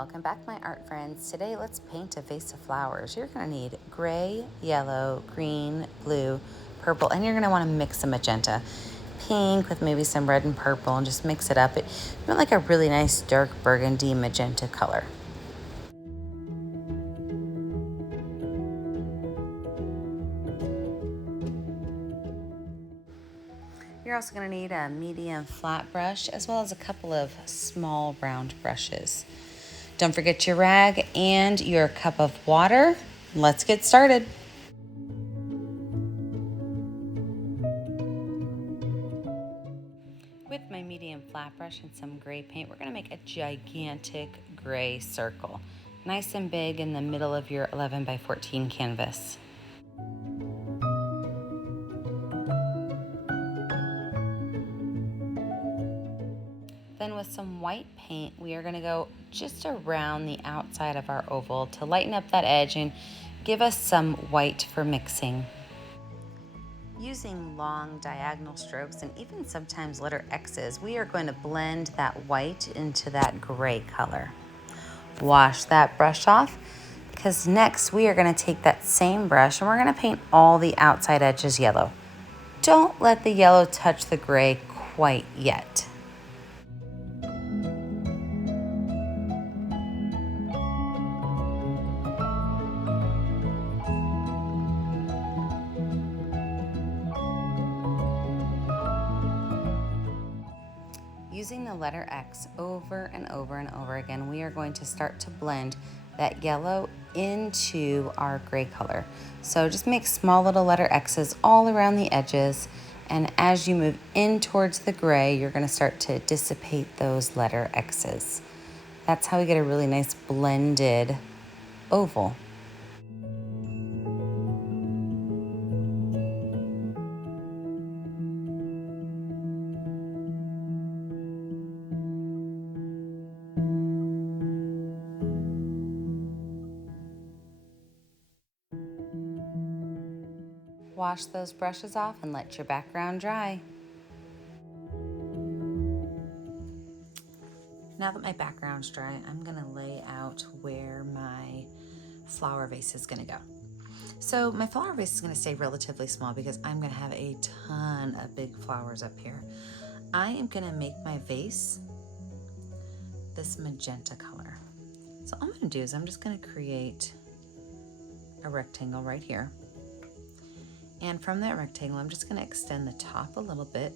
welcome back my art friends. Today let's paint a vase of flowers. You're going to need gray, yellow, green, blue, purple, and you're going to want to mix some magenta. Pink with maybe some red and purple and just mix it up. You want like a really nice dark burgundy magenta color. You're also going to need a medium flat brush as well as a couple of small round brushes. Don't forget your rag and your cup of water. Let's get started. With my medium flat brush and some gray paint, we're going to make a gigantic gray circle. Nice and big in the middle of your 11 by 14 canvas. Then with some white paint, we are going to go just around the outside of our oval to lighten up that edge and give us some white for mixing. Using long diagonal strokes and even sometimes letter X's, we are going to blend that white into that gray color. Wash that brush off because next we are going to take that same brush and we're going to paint all the outside edges yellow. Don't let the yellow touch the gray quite yet. Using the letter X over and over and over again, we are going to start to blend that yellow into our gray color. So just make small little letter X's all around the edges, and as you move in towards the gray, you're going to start to dissipate those letter X's. That's how we get a really nice blended oval. Wash those brushes off and let your background dry. Now that my background's dry, I'm gonna lay out where my flower vase is gonna go. So my flower vase is gonna stay relatively small because I'm gonna have a ton of big flowers up here. I am gonna make my vase this magenta color. So all I'm gonna do is I'm just gonna create a rectangle right here. And from that rectangle, I'm just gonna extend the top a little bit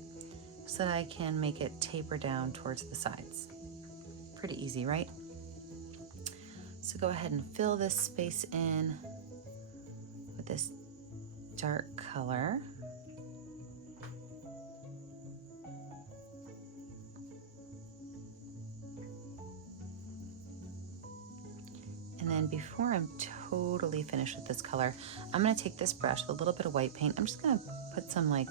so that I can make it taper down towards the sides. Pretty easy, right? So go ahead and fill this space in with this dark color. And then before I'm totally finished with this color, I'm gonna take this brush with a little bit of white paint. I'm just gonna put some like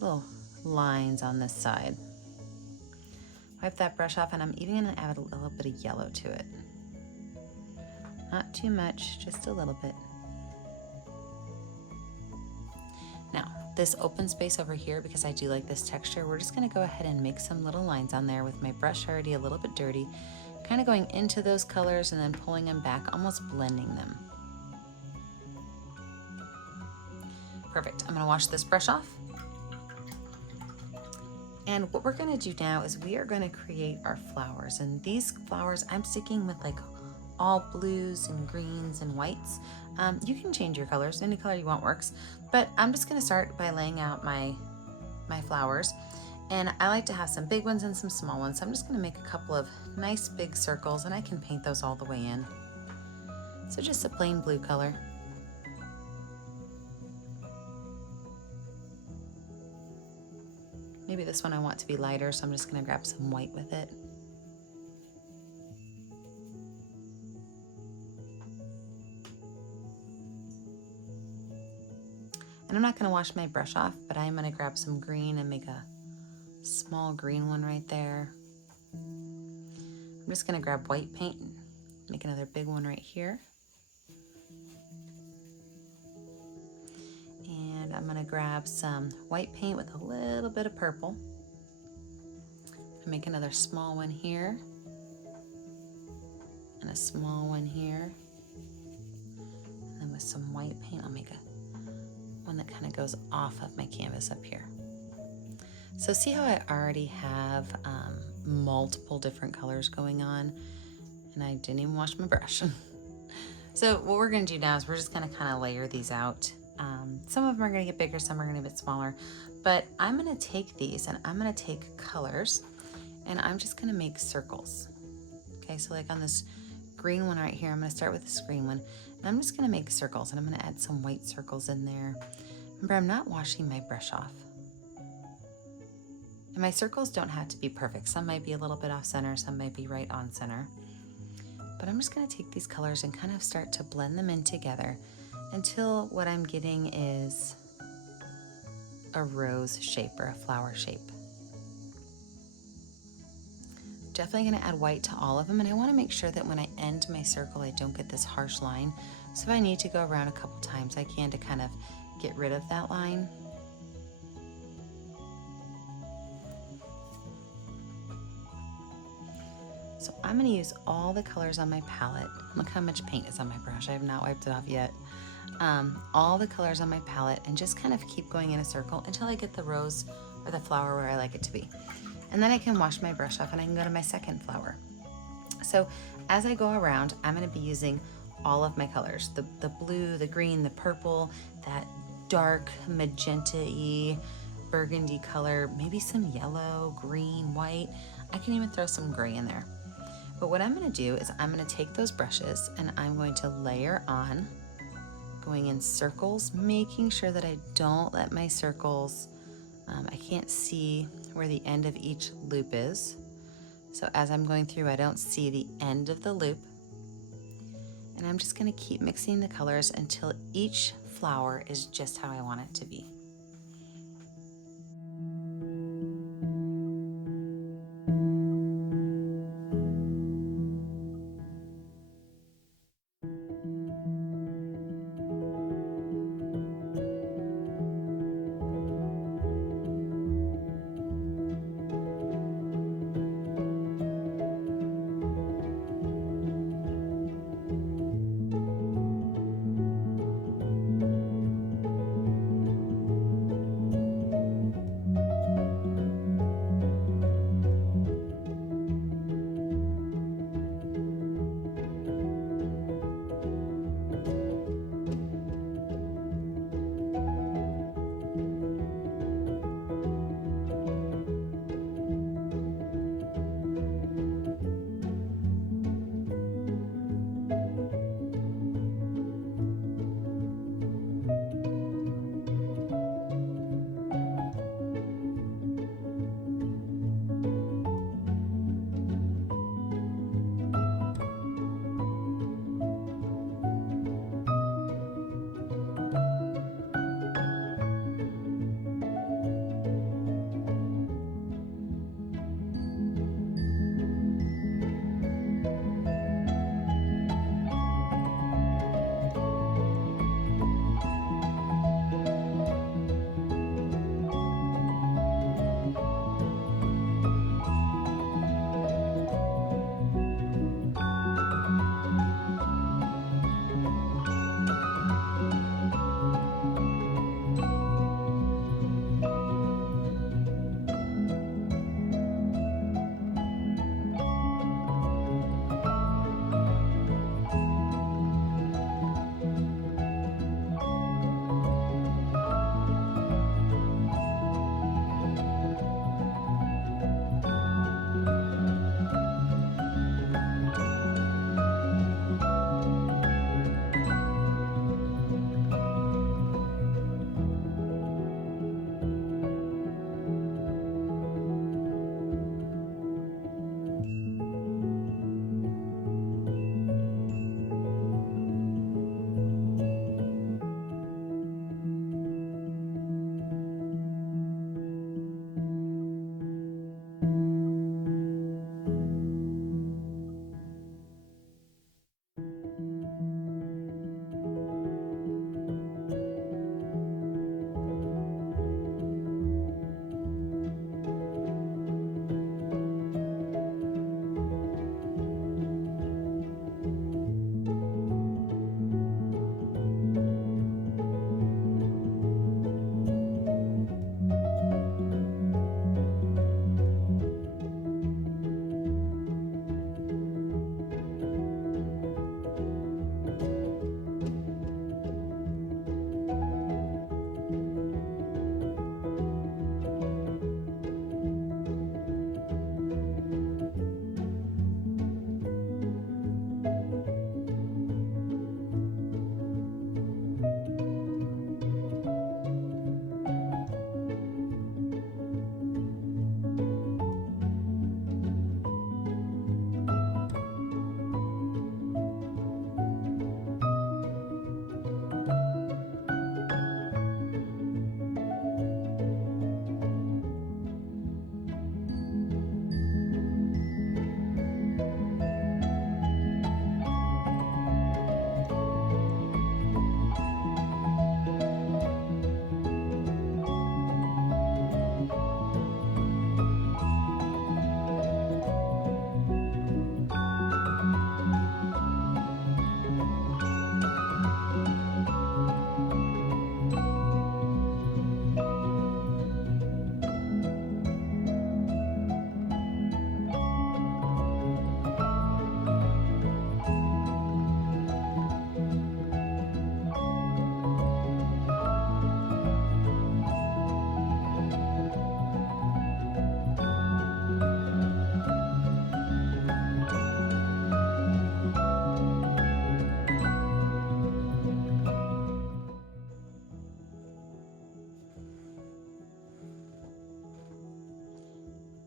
little lines on this side. Wipe that brush off, and I'm even gonna add a little bit of yellow to it. Not too much, just a little bit. Now, this open space over here, because I do like this texture, we're just gonna go ahead and make some little lines on there with my brush already a little bit dirty, kind of going into those colors and then pulling them back, almost blending them. Perfect, I'm gonna wash this brush off. And what we're gonna do now is we are gonna create our flowers. And these flowers, I'm sticking with like all blues and greens and whites. You can change your colors, any color you want works. But I'm just gonna start by laying out my flowers. And I like to have some big ones and some small ones. So I'm just gonna make a couple of nice big circles, and I can paint those all the way in. So just a plain blue color. Maybe this one I want to be lighter, so I'm just gonna grab some white with it. And I'm not gonna wash my brush off, but I'm gonna grab some green and make a small green one right there. I'm just gonna grab white paint and make another big one right here. And I'm gonna grab some white paint with a little bit of purple. And make another small one here. and a small one here. And then with some white paint, I'll make one that kind of goes off of my canvas up here. So see how I already have multiple different colors going on, and I didn't even wash my brush. So what we're going to do now is we're just going to kind of layer these out. Some of them are going to get bigger, some are going to get smaller, but I'm going to take these and I'm going to take colors and I'm just going to make circles. Okay, so like on this green one right here, I'm going to start with this green one and I'm just going to make circles, and I'm going to add some white circles in there. Remember, I'm not washing my brush off. And my circles don't have to be perfect. Some might be a little bit off center, some might be right on center. But I'm just going to take these colors and kind of start to blend them in together until what I'm getting is a rose shape or a flower shape. Definitely going to add white to all of them, and I want to make sure that when I end my circle I don't get this harsh line. So if I need to go around a couple times, I can to kind of get rid of that line. So I'm going to use all the colors on my palette. Look how much paint is on my brush. I have not wiped it off yet. All the colors on my palette, and just kind of keep going in a circle until I get the rose or the flower where I like it to be. And then I can wash my brush off and I can go to my second flower. So as I go around, I'm going to be using all of my colors. The blue, the green, the purple, that dark magenta-y burgundy color, maybe some yellow, green, white. I can even throw some gray in there. But what I'm going to do is I'm going to take those brushes and I'm going to layer on, going in circles, making sure that I don't let my circles, I can't see where the end of each loop is. So as I'm going through, I don't see the end of the loop. And I'm just going to keep mixing the colors until each flower is just how I want it to be.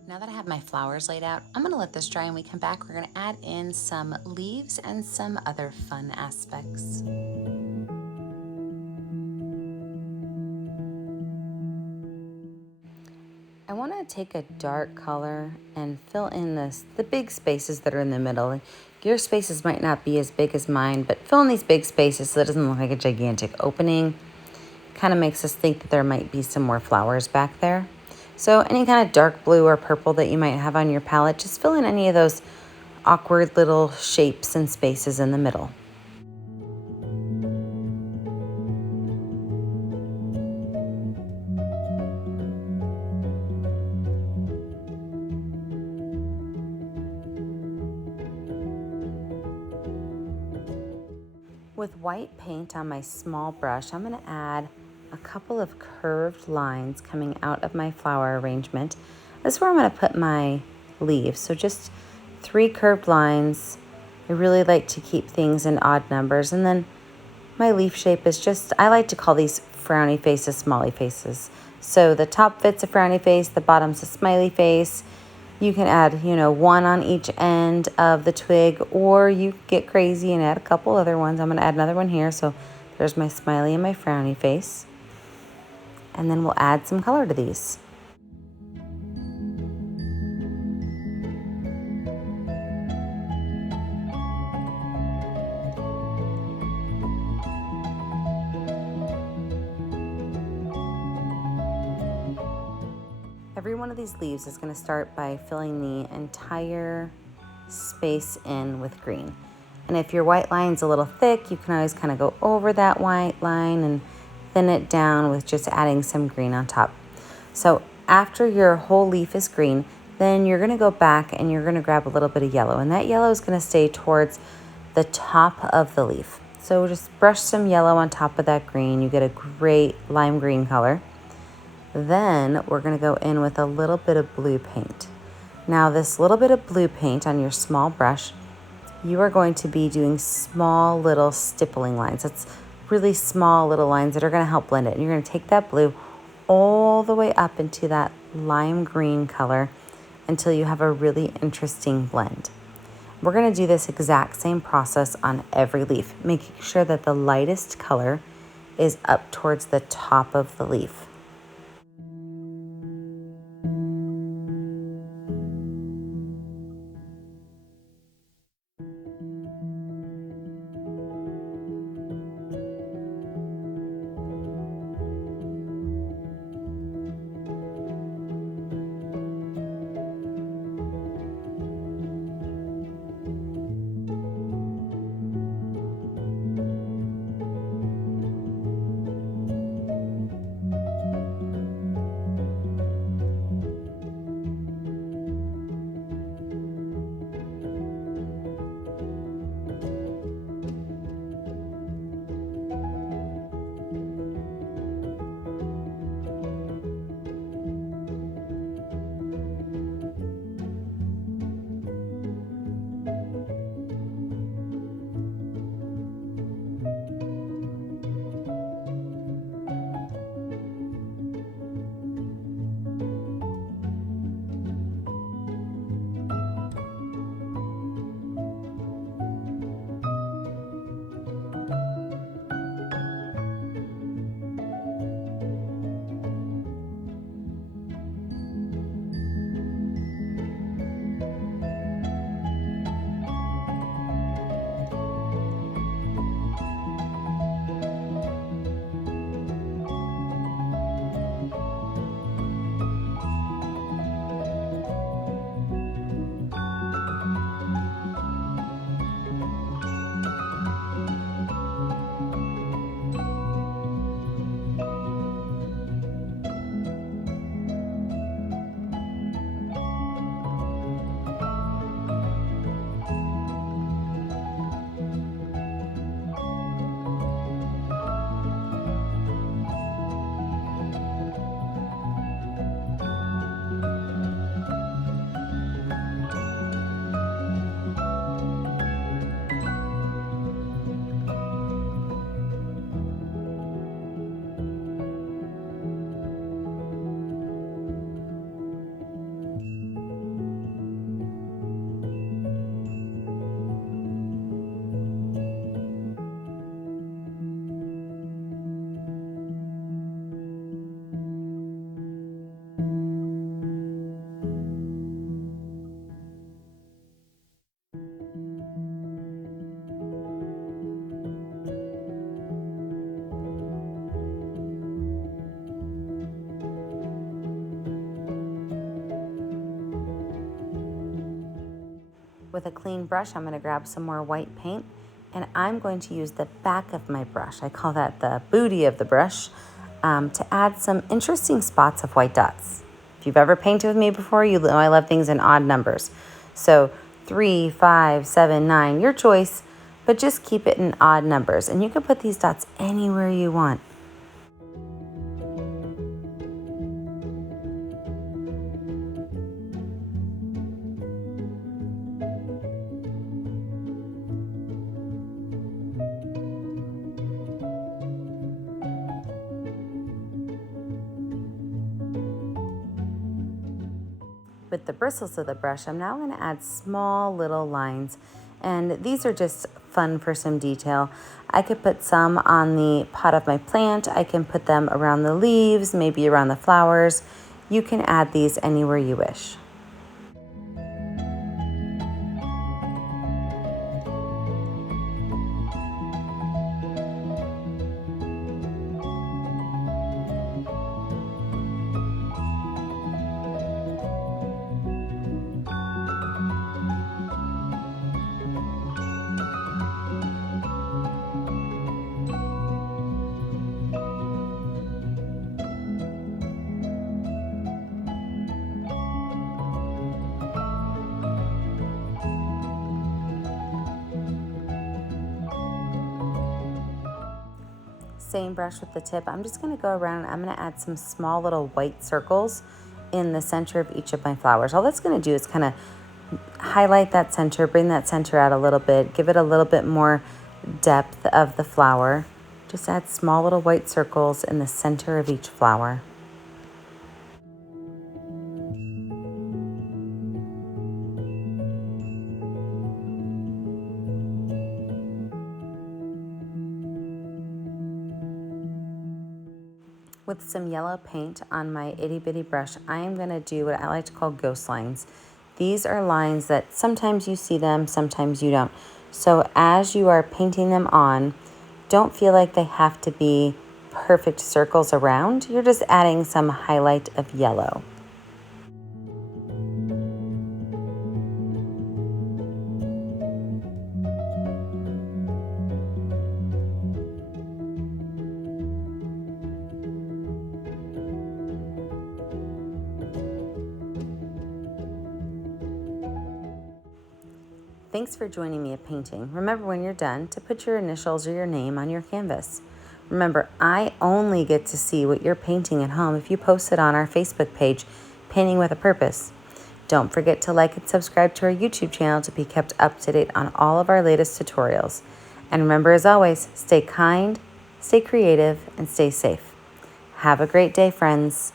Now that I have my flowers laid out, I'm gonna let this dry. And we come back, we're gonna add in some leaves and some other fun aspects. I want to take a dark color and fill in the big spaces that are in the middle. Your spaces might not be as big as mine, but fill in these big spaces so it doesn't look like a gigantic opening. Kind of makes us think that there might be some more flowers back there. So any kind of dark blue or purple that you might have on your palette, just fill in any of those awkward little shapes and spaces in the middle. With white paint on my small brush, I'm going to add a couple of curved lines coming out of my flower arrangement. This is where I'm going to put my leaves. So just 3 curved lines. I really like to keep things in odd numbers. And then my leaf shape is just, I like to call these frowny faces, smiley faces. So the top fits a frowny face, the bottom's a smiley face. You can add, one on each end of the twig, or you get crazy and add a couple other ones. I'm going to add another one here. So there's my smiley and my frowny face. And then we'll add some color to these. Every one of these leaves is going to start by filling the entire space in with green. And if your white line's a little thick, you can always kind of go over that white line and thin it down with just adding some green on top. So after your whole leaf is green, then you're going to go back and you're going to grab a little bit of yellow. And that yellow is going to stay towards the top of the leaf. So just brush some yellow on top of that green. You get a great lime green color. Then we're going to go in with a little bit of blue paint. Now this little bit of blue paint on your small brush, you are going to be doing small little stippling lines. That's really small little lines that are going to help blend it. And you're going to take that blue all the way up into that lime green color until you have a really interesting blend. We're going to do this exact same process on every leaf, making sure that the lightest color is up towards the top of the leaf. With a clean brush, I'm going to grab some more white paint, and I'm going to use the back of my brush, I call that the booty of the brush, to add some interesting spots of white dots. If you've ever painted with me before, you know I love things in odd numbers. So 3, 5, 7, 9, your choice, but just keep it in odd numbers. And you can put these dots anywhere you want. With the bristles of the brush, I'm now going to add small little lines, and these are just fun for some detail. I could put some on the pot of my plant. I can put them around the leaves, maybe around the flowers. You can add these anywhere you wish. Same brush with the tip. I'm just going to go around and I'm going to add some small little white circles in the center of each of my flowers. All that's going to do is kind of highlight that center, bring that center out a little bit, give it a little bit more depth of the flower. Just add small little white circles in the center of each flower. With some yellow paint on my itty bitty brush, I am going to do what I like to call ghost lines. These are lines that sometimes you see them, sometimes you don't. So as you are painting them on, don't feel like they have to be perfect circles around. You're just adding some highlight of yellow. Thanks for joining me at painting. Remember when you're done to put your initials or your name on your canvas. Remember, I only get to see what you're painting at home if you post it on our Facebook page, Painting with a Purpose. Don't forget to like and subscribe to our YouTube channel to be kept up to date on all of our latest tutorials. And remember, as always, stay kind, stay creative, and stay safe. Have a great day, friends.